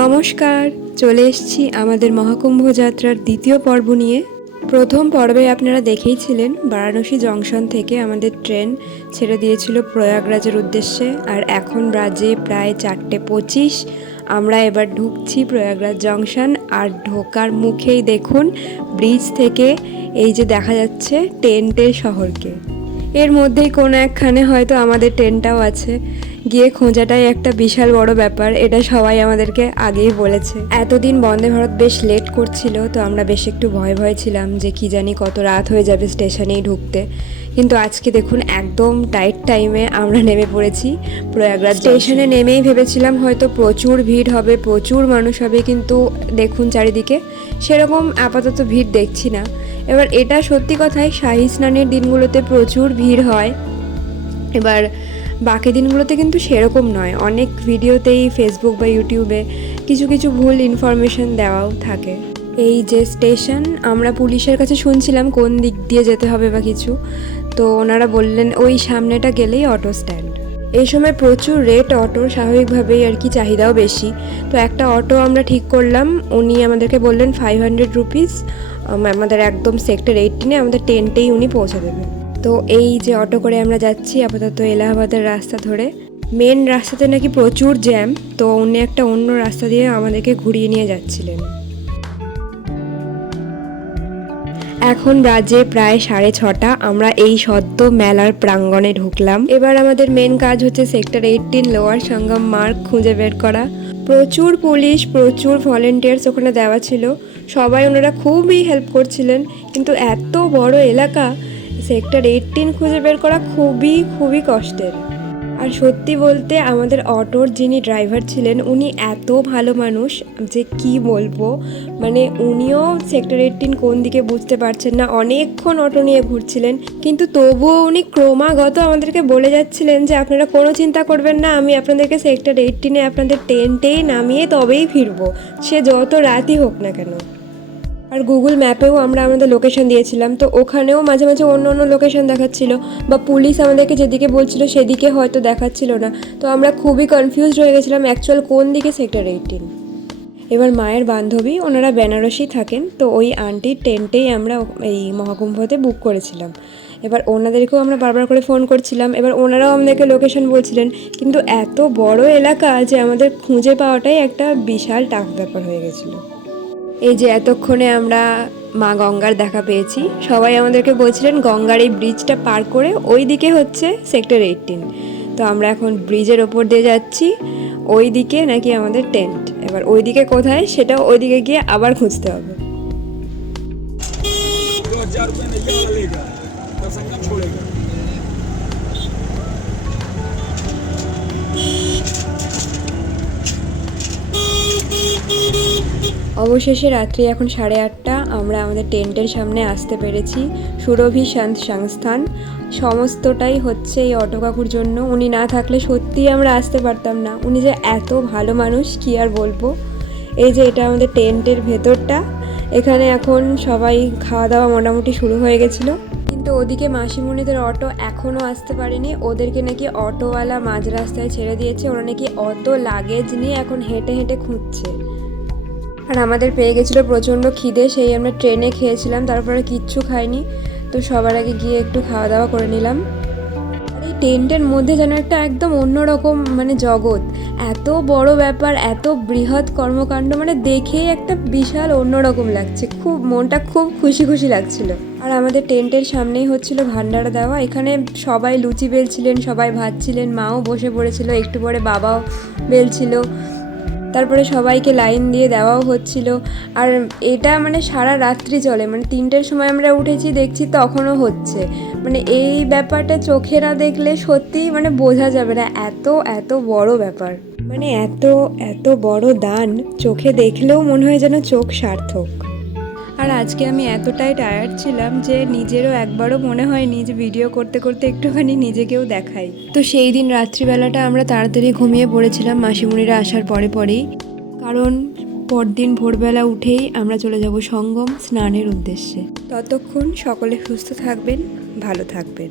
নমস্কার, চলে এসেছি আমাদের মহাকুম্ভ যাত্রার দ্বিতীয় পর্ব নিয়ে। প্রথম পর্বে আপনারা দেখেইছিলেন বারাণসী জংশন থেকে আমাদের ট্রেন ছেড়ে দিয়েছিল প্রয়াগরাজের উদ্দেশ্যে, আর এখন বাজে প্রায় 4:25। আমরা এবার ঢুকছি প্রয়াগরাজ জংশন, আর ঢোকার মুখেই দেখুন ব্রিজ থেকে এই যে দেখা যাচ্ছে টেন্টের শহরকে। এর মধ্যেই কোনো একখানে হয়তো আমাদের ট্রেনটাও আছে। গিয়ে খোঁজাটাই একটা বিশাল বড় ব্যাপার, এটা সবাই আমাদেরকে আগেই বলেছে। এতদিন বন্দে ভারত বেশ লেট করছিল, তো আমরা বেশ একটু ভয় ভয় ছিলাম যে কি জানি কত রাত হয়ে যাবে স্টেশনেই ঢুকতে। কিন্তু আজকে দেখুন একদম টাইট টাইমে আমরা নেমে পড়েছি প্রয়াগরাজ স্টেশনে। নেমেই ভেবেছিলাম হয়তো প্রচুর ভিড় হবে, প্রচুর মানুষ হবে, কিন্তু দেখুন চারিদিকে সেরকম আপাতত ভিড় দেখছি না। এবার এটা সত্যি কথাই, শাহী স্নানের দিনগুলোতে প্রচুর ভিড় হয়, এবার বাকি দিনগুলোতে কিন্তু সেরকম নয়। অনেক ভিডিওতেই ফেসবুক বা ইউটিউবে কিছু কিছু ভুল ইনফরমেশন দেওয়াও থাকে। এই যে স্টেশন, আমরা পুলিশের কাছে শুনছিলাম কোন দিক দিয়ে যেতে হবে বা কিছু, তো ওনারা বললেন ওই সামনেটা গেলেই অটো স্ট্যান্ড। এই সময় প্রচুর রেট অটোর, স্বাভাবিকভাবেই আর কি চাহিদাও বেশি। তো একটা অটো আমরা ঠিক করলাম, উনি আমাদেরকে বললেন 500 রুপিস, আমাদের একদম সেক্টর 18-এ আমাদের টেন্টেই উনি পৌঁছে দেবেন। তো এই যে অটো করে আমরা যাচ্ছি আপাতত এলাহাবাদের রাস্তা ধরে। মেন রাস্তাতে নাকি প্রচুর জ্যাম, তো উনি একটা অন্য রাস্তা দিয়ে আমাদেরকে ঘুরিয়ে নিয়ে যাচ্ছিলেন। এখন বাজে প্রায় 6:30। আমরা এই সদ্য মেলার প্রাঙ্গণে ঢুকলাম। এবার আমাদের মেন কাজ হচ্ছে সেক্টর 18 লোয়ার সঙ্গম মার্গ খুঁজে বের করা। প্রচুর পুলিশ, প্রচুর ভলেন্টিয়ার্স ওখানে দেওয়া ছিল, সবাই ওনারা খুবই হেল্প করছিলেন। কিন্তু এত বড় এলাকা, সেক্টর 18 খুঁজে বের করা খুবই খুবই কষ্টের। আর সত্যি বলতে আমাদের অটোর যিনি ড্রাইভার ছিলেন উনি এত ভালো মানুষ যে কি বলবো, মানে উনিও সেক্টর 18 কোন দিকে বুঝতে পারছেন না, অনেকক্ষণ অটো নিয়ে ঘুরছিলেন, কিন্তু তবুও উনি ক্রমাগত আমাদেরকে বলে যাচ্ছিলেন যে আপনারা কোনো চিন্তা করবেন না, আমি আপনাদেরকে সেক্টর 18-এ আপনাদের টেন্টেই নামিয়ে তবেই ফিরবো, সে যত রাতই হোক না কেন। আর গুগল ম্যাপেও আমরা আমাদের লোকেশন দিয়েছিলাম, তো ওখানেও মাঝে মাঝে অন্য অন্য লোকেশন দেখাচ্ছিল, বা পুলিশ আমাদেরকে যেদিকে বলছিল সেদিকে হয়তো দেখাচ্ছিল না। তো আমরা খুবই কনফিউজড হয়ে গেছিলাম অ্যাকচুয়াল কোন দিকে সেক্টর 18। এবার মায়ের বান্ধবী, ওনারা বেনারসি থাকেন, তো ওই আন্টির টেন্টেই আমরা এই মহাকুম্ভতে বুক করেছিলাম। এবার ওনাদেরকেও আমরা বারবার করে ফোন করছিলাম, এবার ওনারাও আমাদেরকে লোকেশন বলছিলেন, কিন্তু এত বড় এলাকা যে আমাদের খুঁজে পাওয়াটাই একটা বিশাল টাফ ব্যাপার হয়ে গেছিলো। এই যে এতক্ষণে আমরা মা গঙ্গার দেখা পেয়েছি, সবাই আমাদেরকে বলছিলেন গঙ্গার এই ব্রিজটা পার করে ওই দিকে হচ্ছে সেক্টর 18। তো আমরা এখন ব্রিজের ওপর দিয়ে যাচ্ছি, ওই দিকে নাকি আমাদের টেন্ট। এবার ওই দিকে কোথায় সেটাও ওই দিকে গিয়ে আবার খুঁজতে হবে। অবশেষে রাত্রি এখন 8:30, আমরা আমাদের টেন্টের সামনে আসতে পেরেছি। সুরভি শান্ত সংস্থান, সমস্তটাই হচ্ছে এই অটো কাকুর জন্য। উনি না থাকলে সত্যিই আমরা আসতে পারতাম না, উনি যে এত ভালো মানুষ কি আর বলবো। এই যে এটা আমাদের টেন্টের ভেতরটা, এখানে এখন সবাই খাওয়া দাওয়া মোটামুটি শুরু হয়ে গেছিলো, কিন্তু ওদিকে মাসিমণিদের অটো এখনও আসতে পারেনি। ওদেরকে নাকি অটোওয়ালা মাঝ রাস্তায় ছেড়ে দিয়েছে, ওরা নাকি অত লাগেজ নিয়ে এখন হেঁটে হেঁটে খুঁজছে। আর আমাদের পেয়ে গেছিলো প্রচণ্ড খিদে, সেই আমরা ট্রেনে খেয়েছিলাম, তারপরে কিচ্ছু খাইনি। তো সবার আগে গিয়ে একটু খাওয়া দাওয়া করে নিলাম। আর এই টেন্টের মধ্যে যেন একটা একদম অন্যরকম মানে জগৎ, এত বড় ব্যাপার, এত বৃহৎ কর্মকাণ্ড, মানে দেখেই একটা বিশাল অন্যরকম লাগছে, খুব মনটা খুব খুশি খুশি লাগছিল। আর আমাদের টেন্টের সামনেই হচ্ছিল ভান্ডারা দেওয়া, এখানে সবাই লুচি বেলছিলেন, সবাই ভাজছিলেন, মাও বসে পড়েছিল, একটু পরে বাবাও বেলছিল, তারপরে সবাইকে লাইন দিয়ে দেওয়াও হচ্ছিল। আর এটা মানে সারা রাত্রি চলে, মানে 3টের সময় আমরা উঠেছি, দেখছি তখনও হচ্ছে। মানে এই ব্যাপারটা চোখে না দেখলে সত্যিই মানে বোঝা যাবে না, এত এত বড় ব্যাপার, মানে এত এত বড় দান, চোখে দেখলেও মনে হয় যেন চোখ সার্থক। আর আজকে আমি এতটাই টায়ার্ড ছিলাম যে নিজেরও একবারও মনে হয়নি যে ভিডিও করতে করতে একটুখানি নিজেকেও দেখাই। তো সেই দিন রাত্রিবেলাটা আমরা তাড়াতাড়ি ঘুমিয়ে পড়েছিলাম মাসিমণিরা আসার পরেই, কারণ পরদিন ভোরবেলা উঠেই আমরা চলে যাব সঙ্গম স্নানের উদ্দেশ্যে। ততক্ষণ সকলে সুস্থ থাকবেন, ভালো থাকবেন।